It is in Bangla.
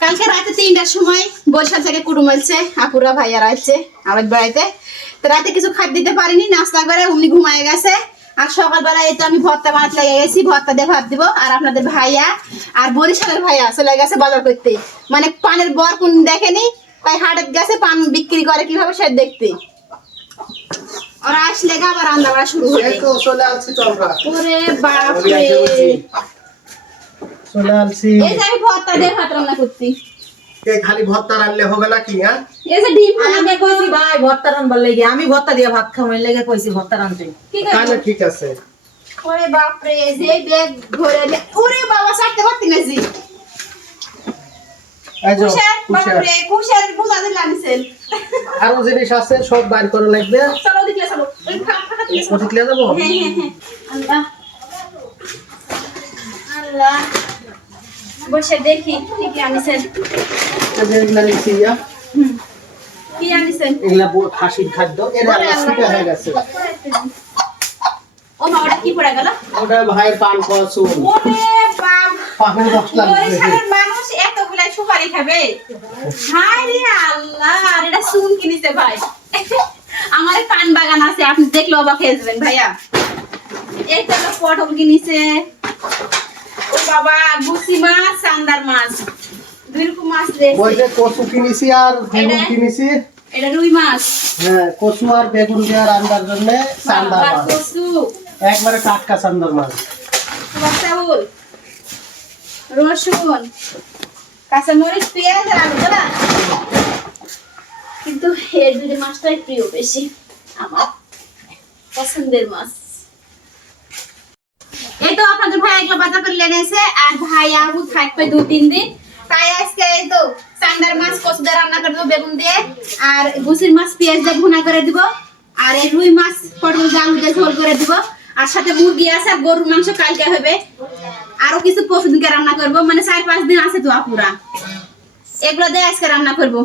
কালকে রাতে তিনটার সময় বৈশাখ থেকে কুটুম হয়েছে আপুরা ভাইয়ারা আছে আমার বাড়িতে তো রাতে কিছু খাদ্য দিতে পারিনি নাস্তা করে উনি ঘুমায় গেছে। আর সকালবেলা এই তো আমি ভর্তা বানাতে লেগে গেছি ভর্তা দিয়ে ভাত দিব। আর আপনাদের ভাইয়া আর বরিশালের ভাইয়া চলে গেছে বাজার করতে। মানে পানের বর কোন দেখেনি তাই হাটের গেছে পান বিক্রি করে কীভাবে সে দেখতে। ওরা আসলে গা আবার রান্না বাড়া শুরু এই চলে আসছি ওরে বাপরে। চলে আসছি। এই যে আমি ভর্তা দিয়ে ভাত রান্না করছি। এই খালি ভর্তা রাখলে হবে না কি হ্যাঁ? এই যে ডিম আমি কইছি ভাই ভর্তা রানবার লেগে। আমি ভর্তা দিয়ে ভাত খাওয়ার লেগে কইছি ভর্তা রানতে। কি তাহলে ঠিক আছে। ওরে বাপরে যে ব্যাগ নে- ওরে বাবা সারতে পারতি না জি। কুশার কুশার। বাপরে কুশার বুঝা দিলে আনিছেন আরও জিনিস আছে সব বাইর করা লাগবে। চলো দিকে চলো। ওই ফাঁকা দিকে যাব? হ্যাঁ হ্যাঁ হ্যাঁ। আল্লাহ আল্লাহ। বসে দেখি কি কি আনিছেন। কি আনিছেন? এগুলা খাসির খাদ্য এরা আল্লাহ। হয়ে গেছে ও মা ওটা কি পড়ে গেল? ওটা ভাইয়ের পান চুল ওরে বাপ। বরিশালের মানুষ এতগুলা সুপারি খাবে। হায় রে আল্লাহ আর এটা শুন কিনিছে ভাই। আমার পান বাগান আছে আপনি দেখলে অবাক হয়ে যাবেন ভাইয়া। হলো পটল কিনিছে। বাবা মাছ চান্দার মাছ। দুই রকম মাছ ওই যে কচু কিনেছি আর বেগুন? কিনেছি। এটা রুই মাছ। হ্যাঁ কচু আর বেগুন দিয়ে রান্নার জন্য চান্দার মাছ। কচু। একবারে টাটকা চান্দার মাছ। চাউল। রসুন। কাঁচামরিচ পেঁয়াজ আর আলু কিন্তু এর মাছটাই প্রিয় বেশি। আমার পছন্দের মাছ এই তো আপনাদের ভাই এগুলো বাজার করে এনেছে, আর ভাই আবু থাকবে দু, তিন দিন। তাই আজকে তো রান্না করে বেগুন দিয়ে, আর গুছির মাছ, পেঁয়াজ দিয়ে ভুনা করে দিব, আর এই রুই মাছ, পটল ঝোল করে দিব, আর সাথে মুরগি আছে, আর গরুর মাংস কালকে হবে। আরও কিছু পশুদিনকে রান্না করব মানে চার পাঁচ দিন আছে তো আপুরা। এগুলো দিয়ে আজকে রান্না করব।